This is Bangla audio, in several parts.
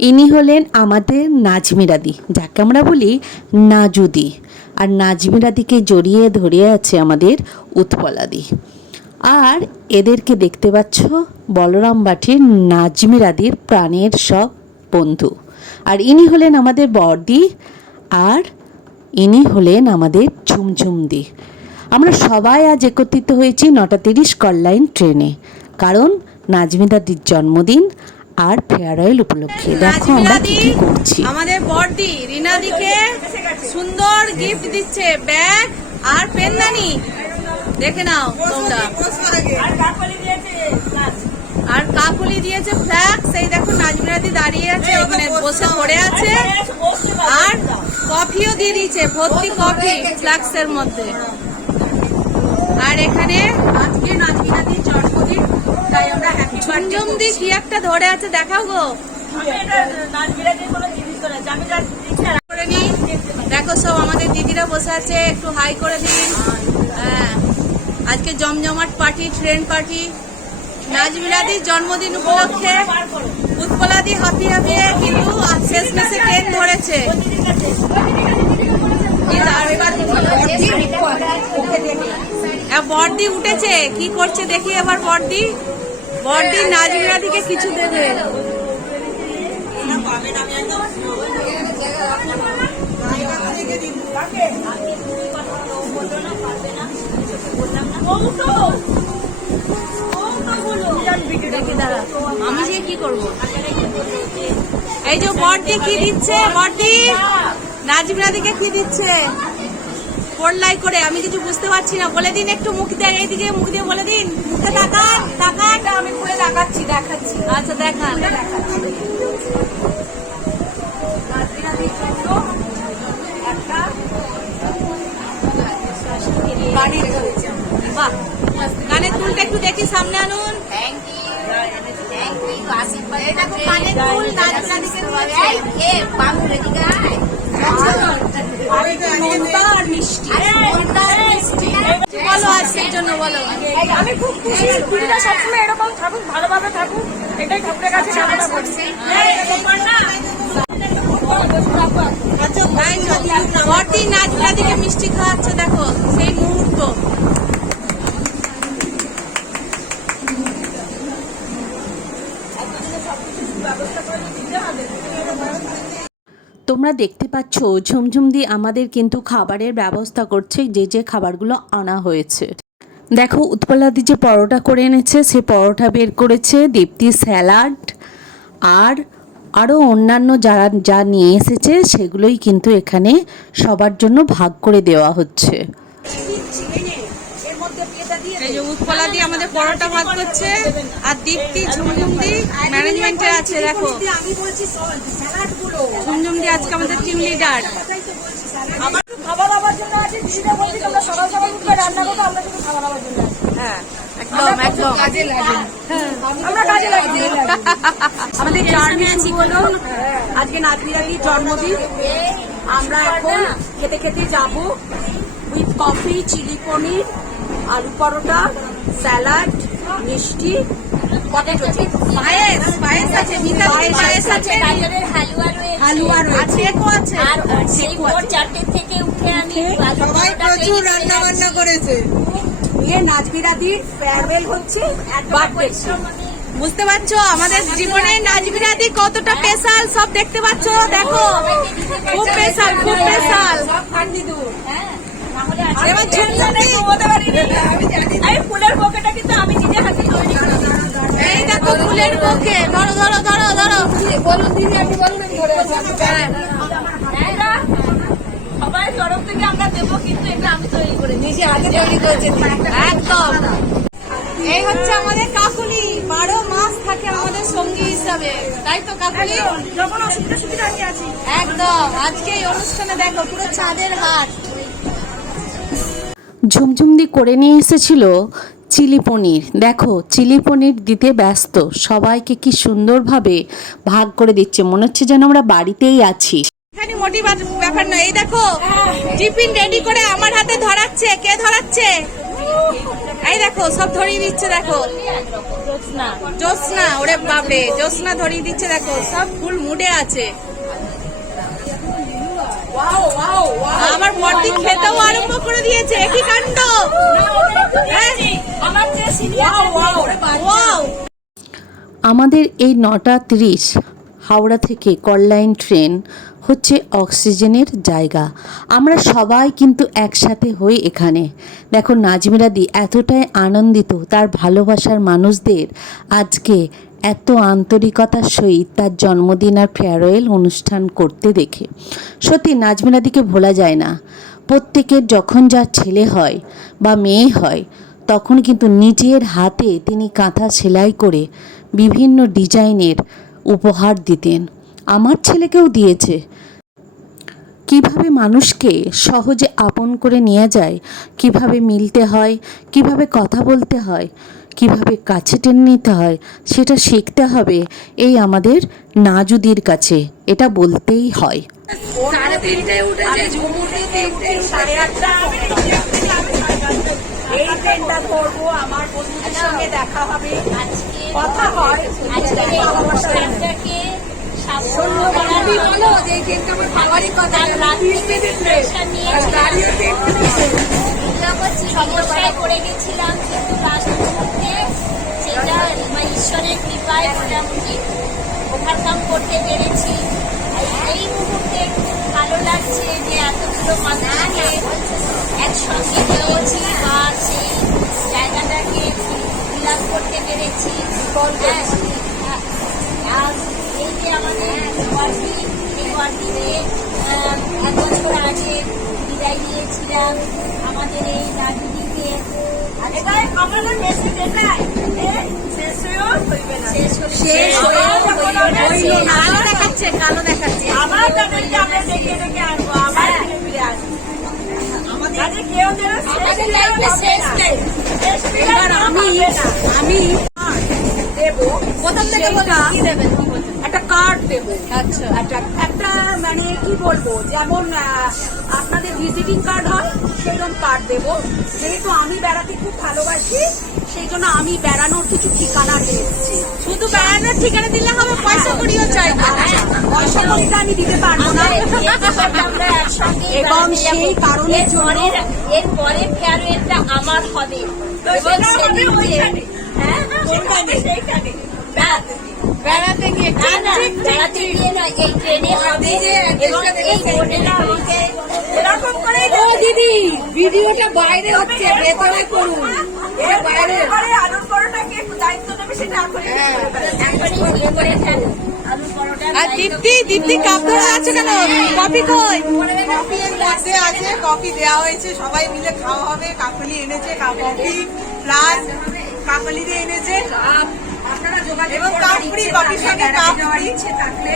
ইনি হলেন আমাদের নাজমিরাদি, যাকে আমরা বলি নাজুদি। আর নাজমিরাদিকে জড়িয়ে ধরে আছে আমাদের উৎপলাদি। আর এদেরকে দেখতে পাচ্ছ বলরাম বাটির নাজমিরাদির প্রাণের সব বন্ধু। আর ইনি হলেন আমাদের বড়দি, আর ইনি হলেন আমাদের ঝুমঝুমদি। আমরা সবাই আজ একত্রিত হয়েছি 9:30 কল্যাণ ট্রেনে, কারণ নাজমিদাদির জন্মদিন আর ফেয়ারওয়েল উপলক্ষে। দেখো আমরা কি কি করছি। আমাদের বড়দি রিনাদিকে সুন্দর গিফট দিচ্ছে, ব্যাগ আর পেনদানি। দেখে নাও তোমরা। আর কাকুলি দিয়েছে ফ্ল্যাগ। সেই দেখো নাজমিরাদি দাঁড়িয়ে আছে, ওখানে বসে পড়ে আছে। আর কফিও দিয়ে দিয়েছে, ভর্তি কফি ফ্ল্যাক্সের মধ্যে। আর এখানে আজকে নাজমিরাদির জন্মদিন, তাই আমরা হ্যাপি বার্থডে। ঝুমঝুমদি কি একটা ধরে আছে, দেখাও গো। দেখো সব আমাদের দিদিরা বসে আছে, একটু হাই করে দিন। হ্যাঁ, আজকে জমজমাট পার্টি, ট্রেন পার্টি। নাজমিরাদির জন্মদিন উপলক্ষে উৎপলাদি হাঁপিয়ে হাঁপিয়ে কিন্তু শেষ মেসে ট্রেন ধরেছে। বড়দি উঠেছে, কি করছে দেখি এবার। বড়দি নাজমিরাদিকে কিছু দেবে। আমি যে কি করবো, এই যে বড়দি কি দিচ্ছে, বড়দি নাজমিরাদিকে কি দিচ্ছে পড়লাই করে, আমি কিছু বুঝতে পারছি না। বলে দিন একটু, মুখ দিয়ে এইদিকে মুখ দিয়ে বলে দিন। মুখে তাকান, তাকান। আমি করে দেখাচ্ছি। আচ্ছা দেখান। বাহ, কানের দুলটা একটু দেখি, সামনে আনুন। বলো আজকের জন্য, বলো। আমি খুব খুশি, দিদিরা সবসময় এরকম থাকুক, ভালোভাবে থাকুক, এটাই ঠাকুরের কাছে কামনা করছি। বড়দি নাজমিরাদিকে মিষ্টি খাওয়াচ্ছে, দেখো সেই মুহূর্ত। তোমরা দেখতে পাচ্ছ ঝুমঝুমদি আমাদের কিন্তু খাবারের ব্যবস্থা করছে, যে যে খাবারগুলো আনা হয়েছে। দেখো উৎপলাদি যে পরোটা করে এনেছে, সে পরোটা বের করেছে, দীপ্তি স্যালাড, আর আরও অন্যান্য যারা যা নিয়ে এসেছে সেগুলোই কিন্তু এখানে সবার জন্য ভাগ করে দেওয়া হচ্ছে। এই যে উৎপলাদি আমাদের পরোটা ভাগ করছে, আর দীপ্তি ঝুমঝুমদি ম্যানেজমেন্টে আছে। দেখো ঝুমঝুমদি আজকে আমাদের টিম লিডার। খাবার দাবার জন্য আছে, দিদিরা বলছি তোমরা সকাল সকাল উঠবে রান্না করতে, আমরা শুধু খাবার দাবার জন্য আছি। হ্যাঁ, একদম একদম কাজে লাগে। আমরা কাজে লাগি। আমাদের জার্নি শুরু হলো। আজকে নাজমিরাদির জন্মদিন। আমরা এখন খেতে খেতে যাব উইথ কফি, চিলি পনির, আলু পরোটা, স্যালাড, মিষ্টি, পায়েস আছে, পায়েস আছে, হালুয়া রয়েছে, আর সেই ভোর 4টে থেকে উঠে আমি সবাই প্রচুর রান্না বান্না করেছে। নিয়ে নাজমিরাদির ফেয়ারওয়েল হচ্ছে, বুঝতে পারছো আমাদের জীবনে নাজমিরাদি কতটা স্পেশাল, সব দেখতে পাচ্ছো। দেখো খুব স্পেশাল, খুব স্পেশাল। এবার এই ফুলের বোকেটা কিন্তু আমি নিজে হাতে তৈরি করেছি। এই দেখো ফুলের বোকে, ধরো ধরো ধরো ধরো, বলুন দিদি, আপনি বলুন। সবাই তরফ থেকে আমরা দেবো, কিন্তু এটা আমি তৈরি করে নিজে হাতে তৈরি করেছি একদম। এই হচ্ছে আমাদের কাকুলি, 12 মাস থাকে আমাদের সঙ্গী হিসাবে, তাই তো কাকুলি? যখন অসুবিধা সুবিধা আমি আছি একদম। আজকে এই অনুষ্ঠানে দেখো পুরো চাঁদের হাট। ঝুমঝুমদি করে নিয়ে এসেছিল চিলি পনির। দেখো চিলি পনির দিতে ব্যস্ত, সবাইকে কি সুন্দরভাবে ভাগ করে দিচ্ছে, মনে হচ্ছে যেন আমরা বাড়িতেই আছি। এখানে মোটি ব্যাপার না। এই দেখো টিফিন রেডি করে আমার হাতে ধরাচ্ছে। কে ধরাচ্ছে? এই দেখো সব ধরিয়ে দিচ্ছে, দেখো জ্যোৎস্না, ওরে বাপরে জ্যোৎস্না ধরিয়ে দিচ্ছে, দেখো সব ফুল মুডে আছে। আমার বড়দি খেতেও আরম্ভ করে দিয়েছে, কি কাণ্ড! আমাদের এই 9:30 হাওড়া থেকে কল্যাণ ট্রেন হচ্ছে অক্সিজেনের জায়গা। আমরা সবাই কিন্তু একসাথে হই এখানে। দেখো নাজমিরাদি এতটাই আনন্দিত তার ভালোবাসার মানুষদের আজকে এত আন্তরিকতার সহিত তার জন্মদিন আর ফেয়ারওয়েল অনুষ্ঠান করতে দেখে। সত্যি নাজমিরাদিকে ভোলা যায় না। প্রত্যেকের যখন যার ছেলে হয় বা মেয়ে হয় তখন কিন্তু নিজের হাতে তিনি কাঁথা সেলাই করে বিভিন্ন ডিজাইনের উপহার দিতেন। আমার ছেলেকেও দিয়েছে। কিভাবে মানুষকে সহজে আপন করে নিয়ে যায়, কিভাবে মিলতে হয়, কিভাবে কথা বলতে হয়, কিভাবে কাছে টেনে নিতে হয়, সেটা শিখতে হবে এই আমাদের নাজুদির কাছে, এটা বলতেই হয়। 3:30 উঠেছে, ঝুমুরিতে উঠে 8:30 এই ট্রেনটা ধরবো, আমার বন্ধুদের সঙ্গে দেখা হবে, কথা হয়। করে গেছিলাম, কিন্তু লাস্ট মুহূর্তে সেটা ঈশ্বরের কৃপায় মোটামুটি ওভারকাম করতে পেরেছি। এই মুহূর্তে খুব ভালো লাগছে যে এতগুলো মানুষকে একসঙ্গে পেয়েছি বা সেই জায়গাটাকে ফিল আপ করতে পেরেছি। আর এই যে আমাদের ওয়ার্ডি, এই ওয়ার্ডিতে 1 বছর আগে বিদায় দিয়েছিলাম আমাদের এই নাজুদিকে। কালো দেখাচ্ছে, আমি দেবো কোথা থেকে একটা কার্ড দেবো। আচ্ছা, একটা মানে কি বলবো, যেমন আপনাদের ভিজিটিং কার্ড হয় সেরকম কার্ড দেবো। যেহেতু আমি বেড়াতে খুব ভালোবাসি সেই জন্য আমি বেড়ানোর কিছু ঠিকানা দিয়েছি। শুধু বেড়ানোর ঠিকানা দিলে হবে, পয়সা করিও চাই না। পয়সা করিটা আমি দিতে পারবো না, এবং সেই কারণের জন্য এরপরে ফেয়ারওয়েলটা আমার হবে এবং বেড়াতে গিয়ে বেড়াতে গিয়ে না, এই ট্রেনে হবে এবং এই বোর্ডেরা আমাকে এরকম করে। ও দিদি, ভিডিওটা বাইরে হচ্ছে, ভেতরে করুন। বাইরে আলুর পরোটাকে একটু দায়িত্ব নেবে, সেটা আর দীপ্তি কাপ ধরে আছে কেন? কফি কই? কফি এর মধ্যে আছে, কফি দেওয়া হয়েছে, সবাই মিলে খাওয়া হবে। কাকলি এনেছে কফি, প্লাস কাকলি দিয়ে এনেছে এবং কাপড়ি, কফির সঙ্গে কাপড়ি।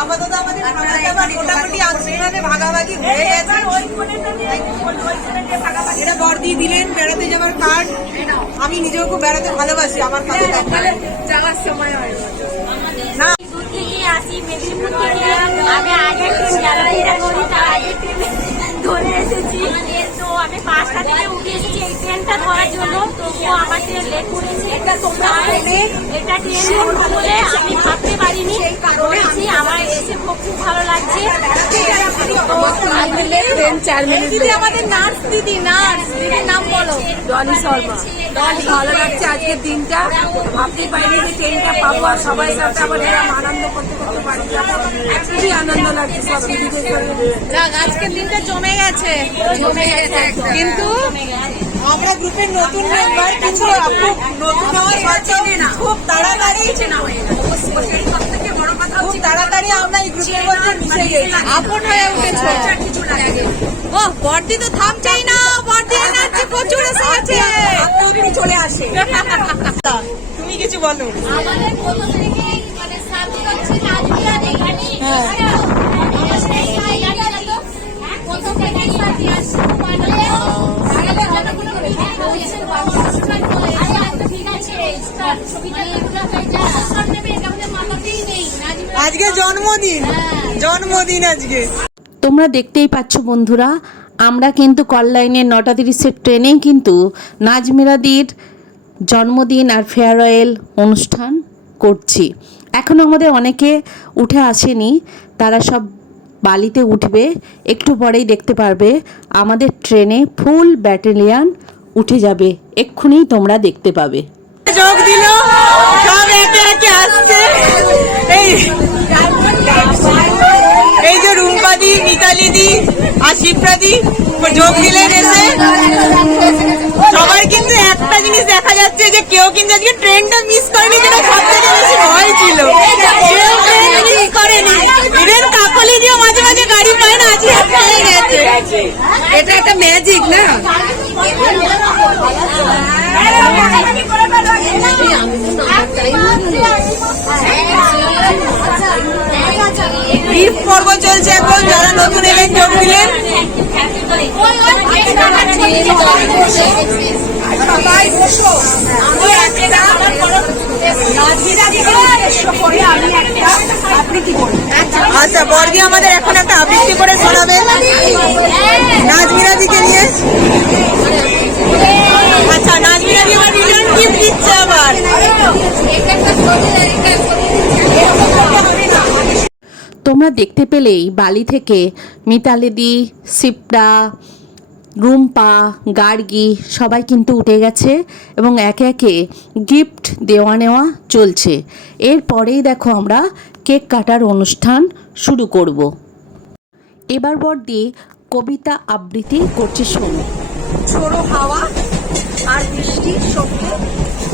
আপাতত আমাদের খাবার দাবার মোটামুটি আংশিকভাবে ভাগাভাগি হয়ে গেছে। এটা বর্দি দিলেন বেড়াতে যাওয়ার কার্ড। আমি নিজেও খুব বেড়াতে ভালোবাসি, আমার কাছে যাওয়ার সময় হয় না। আসি মেদিনীপুর থেকে, আমি আগে ধরে এসেছি, তো আমি 5টা থেকে উঠে এসেছি এই ট্রেনটা ধরার জন্য। তবুও আমার ট্রেন লেট করেছে, এটা ট্রেন বলে আমি ভাবতে পারিনি। করেছি, আমার এসে খুব ভালো লাগছে। আমাদের নার্স দিদি, দিদির নাম বলো। ডলি শর্মা। ভালো লাগছে আজকের দিনটা, ভাবতে পারিনি যে ট্রেনটা পাবো আর সবাই সাথে আবার আনন্দ করতে পারি। খুবই আনন্দ লাগছে সব দিদিদের সঙ্গে। আজকের দিনটা জমে গেছে, কিন্তু আমরা গ্রুপের নতুন মেম্বার, কিছু নতুন হওয়ার সত্ত্বেও খুব তাড়াতাড়ি খুব তাড়াতাড়ি আমরা এই গ্রুপের মধ্যে মিশে গেছি, আপন হয়ে উঠেছে। ও বর্দি তো থামছেই না, বর্দি এনার্জি প্রচুর এসে গেছে, চলে আসে। তুমি কিছু বলো। আমাদের প্রথম থেকে মানে সাবজেক্ট হচ্ছে নাজমিরাদি গানি। প্রথম থেকে আজকে জন্মদিন আজকে। তোমরা দেখতেই পাচ্ছ বন্ধুরা, আমরা কিন্তু কল্যাণের 9:30 ট্রেনেই কিন্তু নাজমিরাদির জন্মদিন আর ফেয়ারওয়েল অনুষ্ঠান করছি। এখনও আমাদের অনেকে উঠে আসেনি, তারা সব বালিতে উঠবে, একটু পরেই দেখতে পারবে আমাদের ট্রেনে ফুল ব্যাটালিয়ান উঠে যাবে, এক্ষুনি তোমরা দেখতে পাবে। যোগ দিল, সব একে একে আসছে। এই যে রুম্পাদি, মিতালিদি আর শিপ্রাদি যোগ দিলেন এসে। সবার কিন্তু একটা জিনিস দেখা যাচ্ছে যে কেউ কিন্তু আজকে ট্রেনটা মিস করেনি, যেটা সব থেকে বেশি ভয় ছিল। কেউ ট্রেন মিস করেনি, ইভেন কাকলিদিও মাঝে মাঝে গাড়ি পায় না, আজকে পেয়ে গেছে। এটা একটা ম্যাজিক না? গিফট পর্ব চলছে এখন, যারা নতুন এলেন যোগ দিলেন। আচ্ছা, বর্দি আমাদের এখন একটা আবৃত্তি করে শোনাবেন নাজমিরাদিকে নিয়ে। আচ্ছা, নাজমিরাদি আবার রিটার্ন গিফট দিচ্ছে আবার। তোমরা দেখতে পেলেই বালি থেকে মিতালিদি, সিপ্রা, রুম্পা, গার্গী সবাই কিন্তু উঠে গেছে এবং একে একে গিফট দেওয়া নেওয়া চলছে। এরপরেই দেখো আমরা কেক কাটার অনুষ্ঠান শুরু করব। এবার বর্দি কবিতা আবৃত্তি করছে, শোনো। ঝোড়ো হাওয়া আর বৃষ্টির শব্দ,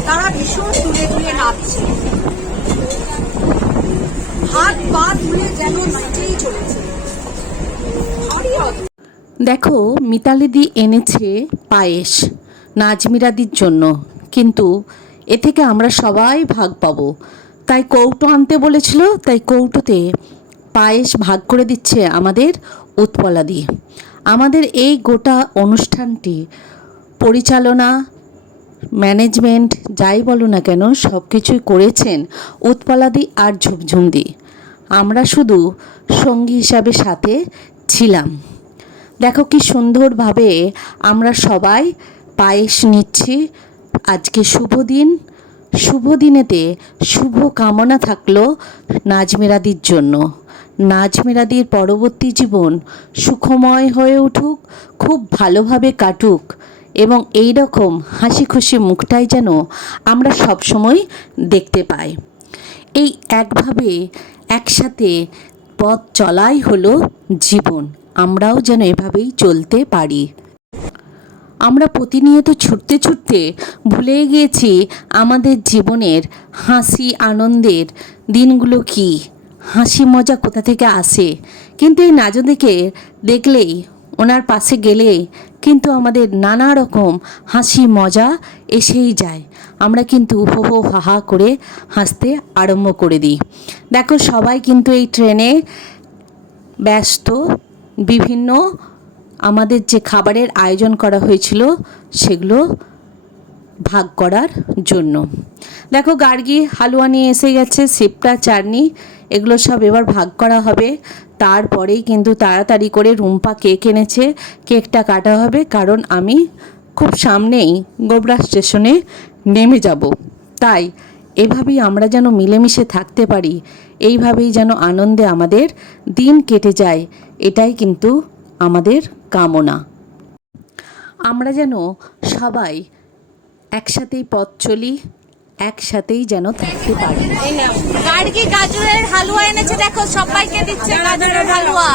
তারা ভীষণ তুলে তুলে নাচছে, হাত পা তুলে যেন নাচেই চলেছে। দেখো মিতালিদি এনেছে পায়েস নাজমিরাদির জন্য, কিন্তু এ থেকে আমরা সবাই ভাগ পাবো, তাই কৌটো আনতে বলেছিল, তাই কৌটোতে পায়েস ভাগ করে দিচ্ছে আমাদের উৎপলাদি। আমাদের এই গোটা অনুষ্ঠানটি পরিচালনা, ম্যানেজমেন্ট যাই বলো না কেন সব কিছুই করেছেন উৎপলাদি আর ঝুমঝুমদি। আমরা শুধু সঙ্গী হিসাবে সাথে ছিলাম। দেখো কি সুন্দরভাবে আমরা সবাই পায়েস নিচ্ছি। আজকে শুভ দিন, শুভ দিনেতে শুভ কামনা থাকলো নাজমিরাদির জন্য। নাজমিরাদির পরবর্তী জীবন সুখময় হয়ে উঠুক, খুব ভালোভাবে কাটুক এবং এই রকম হাসি খুশি মুখটাই যেন আমরা সবসময় দেখতে পাই। এই একভাবে একসাথে পথ চলাই হলো জীবন, আমরাও যেন এভাবেই চলতে পারি। আমরা প্রতিনিয়ত ছুটতে ছুটতে ভুলে গিয়েছি আমাদের জীবনের হাসি আনন্দের দিনগুলো কি, হাসি মজা কোথা থেকে আসে। কিন্তু এই নাজদিকে দেখলেই, ওনার পাশে গেলে কিন্তু আমাদের নানা রকম হাসি মজা এসেই যায়। আমরা কিন্তু হো হো হা হা করে হাসতে আরম্ভ করে দিই। দেখো সবাই কিন্তু এই ট্রেনে ব্যস্ত, বিভিন্ন আমাদের যে খাবারের আয়োজন করা হয়েছিল সেগুলো ভাগ করার জন্য। দেখো গার্গী হালুয়া নিয়ে এসে গেছে, সিপ্রা, চাটনি, এগুলো সব এবার ভাগ করা হবে। তারপরেই কিন্তু তাড়াতাড়ি করে রুম্পা কেক এনেছে, কেকটা কাটা হবে, কারণ আমি খুব সামনেই গোবরা স্টেশনে নেমে যাব। তাই এভাবেই আমরা যেন মিলেমিশে থাকতে পারি, এইভাবেই যেন আনন্দে আমাদের দিন কেটে যায়, এটাই কিন্তু আমাদের কামনা। আমরা যেন সবাই একসাথেই পথ চলি, একসাথেই যেন থাকতে পারি। গার্গী গাজরের হালুয়া এনেছে, দেখো সবাইকে দিচ্ছে গাজরের হালুয়া।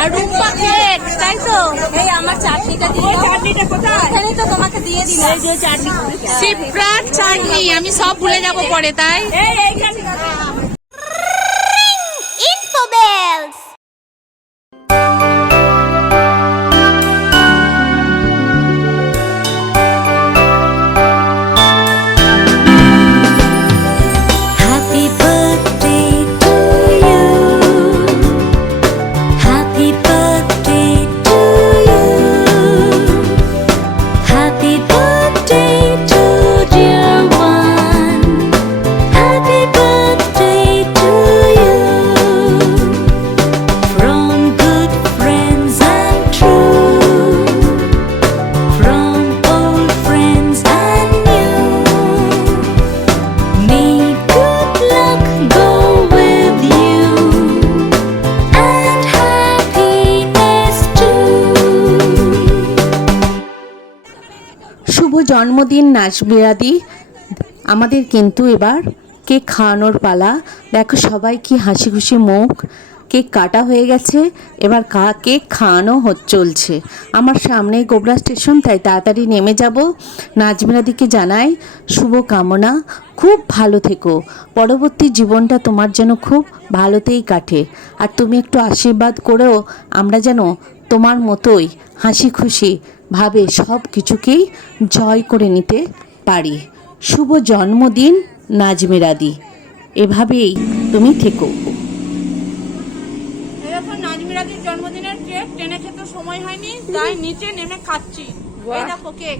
আর রুম্পা কেক, তাই তো? এই আমার চাটনিটা দিয়ে, চাটনিটা কোথায়? এখানে তো তোমাকে দিয়ে দিলাম। এই যে চাটনি, সিপ্রার চাটনি, আমি সব ভুলে যাব পরে, তাই এইখানে Infobells. Happy birthday to you. Happy birthday to you. Happy birthday to dear one. Happy birthday জন্মদিন নাজমিরাদি, আমাদের কিন্তু এবার কেক খাওয়ানোর পালা। দেখো সবাই কি হাসি খুশি মুখ, কেক কাটা হয়ে গেছে, এবার কেক খাওয়ানো চলছে। আমার সামনে গোবরা স্টেশন, তাই তাড়াতাড়ি নেমে যাব। নাজমিরাদিকে জানাই শুভ কামনা, খুব ভালো থেকো, পরবর্তী জীবনটা তোমার যেন খুব ভালোতেই কাটে। আর তুমি একটু আশীর্বাদ করেও আমরা যেন তোমার মতোই হাসি খুশি ভাবে সব কিছুকেই জয় করে নিতে পারি। শুভ জন্মদিন নাজমিরাদি, এভাবেই তুমি থেকো। এরকম নাজমিরাদির জন্মদিনের কেক টেনে খেতে সময় হয়নি, তাই নিচে নেমে খাচ্ছি। এই দেখো কেক।